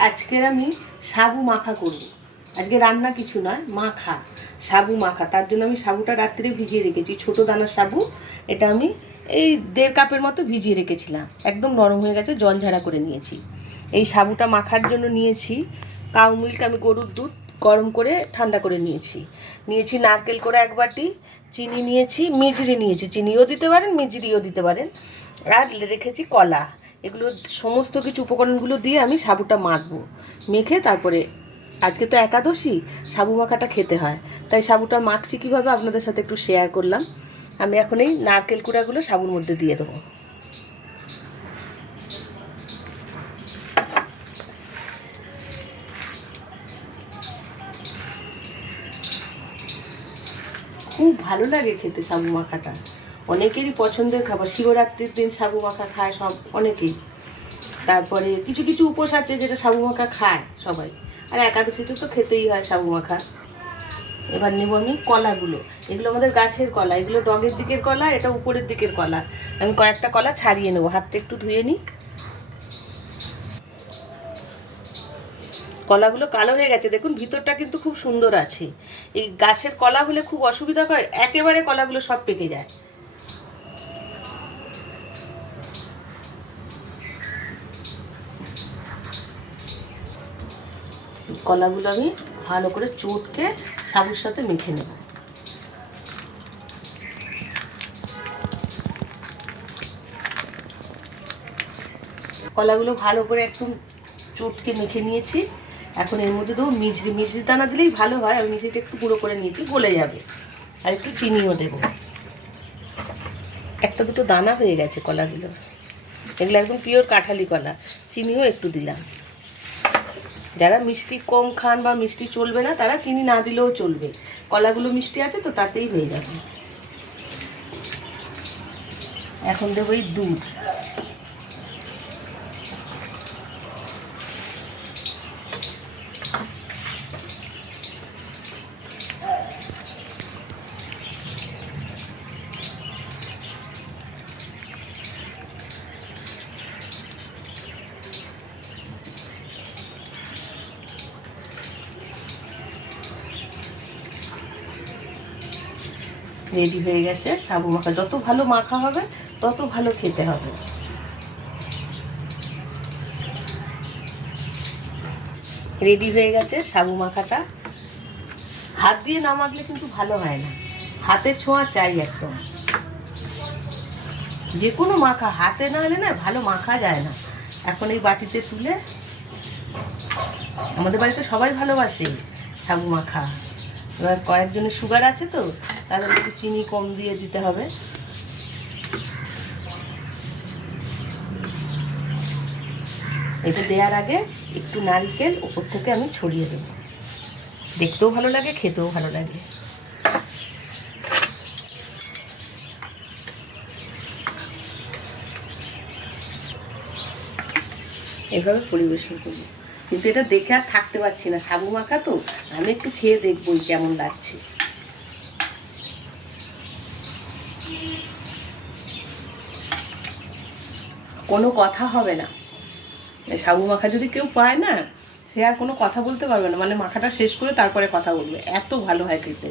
আজকের আমি সাবু মাখা করব। আজকে রান্না কিছু নয়, মাখা, সাবু মাখা। তার জন্য আমি সাবুটা রাত্রে ভিজিয়ে রেখেছি, ছোটো দানার সাবু। এটা আমি এই 1.5 কাপের মতো ভিজিয়ে রেখেছিলাম, একদম নরম হয়ে গেছে, জল ঝাড়া করে নিয়েছি। এই সাবুটা মাখার জন্য নিয়েছি কাউ মিল্ক, আমি গরুর দুধ গরম করে ঠান্ডা করে নিয়েছি নারকেল করে 1 বাটি, চিনি নিয়েছি, মিজরি নিয়েছি, চিনিও দিতে পারেন মিজরিও দিতে পারেন, আর রেখেছি কলা। এগুলো সমস্ত কিছু উপকরণগুলো দিয়ে আমি সাবুটা মাখবো। মেখে তারপরে, আজকে তো একাদশী, সাবু মাখাটা খেতে হয়, তাই সাবুটা মাখছি কীভাবে আপনাদের সাথে একটু শেয়ার করলাম। আমি এখন এই নারকেল কুড়াগুলো সাবুর মধ্যে দিয়ে দেবো। খুব ভালো লাগে খেতে সাবু মাখাটা, অনেকেরই পছন্দের খাবার। শিবরাত্রির দিন সাবু মাখা খায় সব, অনেকেই। তারপরে কিছু কিছু উপোস আছে যেটা সাবু মাখা খায় সবাই, আর একাদশীতে তো খেতেই হয় সাবু মাখা। এবার নেব আমি কলাগুলো। এগুলো আমাদের গাছের কলা, এগুলো ডগের দিকের কলা, এটা উপরের দিকের কলা। আমি কয়েকটা কলা ছাড়িয়ে নেবো, হাতটা একটু ধুয়ে নিই। কলাগুলো কালো হয়ে গেছে, দেখুন ভিতরটা কিন্তু খুব সুন্দর আছে। এই গাছের কলা হলে খুব অসুবিধা হয়, একেবারে কলাগুলো সব পেকে যায়। কলাগুলো আমি ভালো করে চটকে সাবুর সাথে মেখে নেব। কলাগুলো ভালো করে একদম চটকে মেখে নিয়েছি। এখন এর মধ্যে দেবো মিজরি দানা দিলেই ভালো হয়, আমি মিজরিটা একটু গুঁড়ো করে নিয়েছি, গলে যাবে। আর একটু চিনিও দেবো। একটা দুটো দানা হয়ে গেছে কলাগুলো, এগুলো একদম পিওর কাঁঠালি কলা। চিনিও একটু দিলাম। যারা মিষ্টি কম খান বা মিষ্টি চলবে না, তারা চিনি না দিলেও চলবে, কলাগুলো মিষ্টি আছে তো তাতেই হয়ে যাবে। এখন দেবো এই দুধ। রেডি হয়ে গেছে সাবু মাখা। যত ভালো মাখা হবে তত ভালো খেতে হবে। রেডি হয়ে গেছে সাবু মাখাটা। হাত দিয়ে না মাখলে কিন্তু ভালো হয় না, হাতের ছোঁয়া চাই একদম। যে কোনো মাখা হাতে না হলে না ভালো মাখা যায় না। এখন এই বাটিতে তুলে, আমাদের বাড়িতে সবাই ভালোবাসে সাবু মাখা। এবার কয়েকজনের সুগার আছে তো, তাদের একটু চিনি কম দিয়ে দিতে হবে। এটা দেওয়ার আগে একটু নারকেল ওপর থেকে আমি ছড়িয়ে দেবো, দেখতেও ভালো লাগে, খেতেও ভালো লাগে। এভাবে পরিবেশন করব। কিন্তু এটা দেখে আর থাকতে পারছি না, সাবু মাখা তো, আমি একটু খেয়ে দেখবই কেমন লাগছে। কোনো কথা হবে না, সাবু মাখা যদি কেউ পায় না, সে আর কোনো কথা বলতে পারবে না, মানে মাখাটা শেষ করে তারপরে কথা বলবে, এত ভালো হয় খেতে।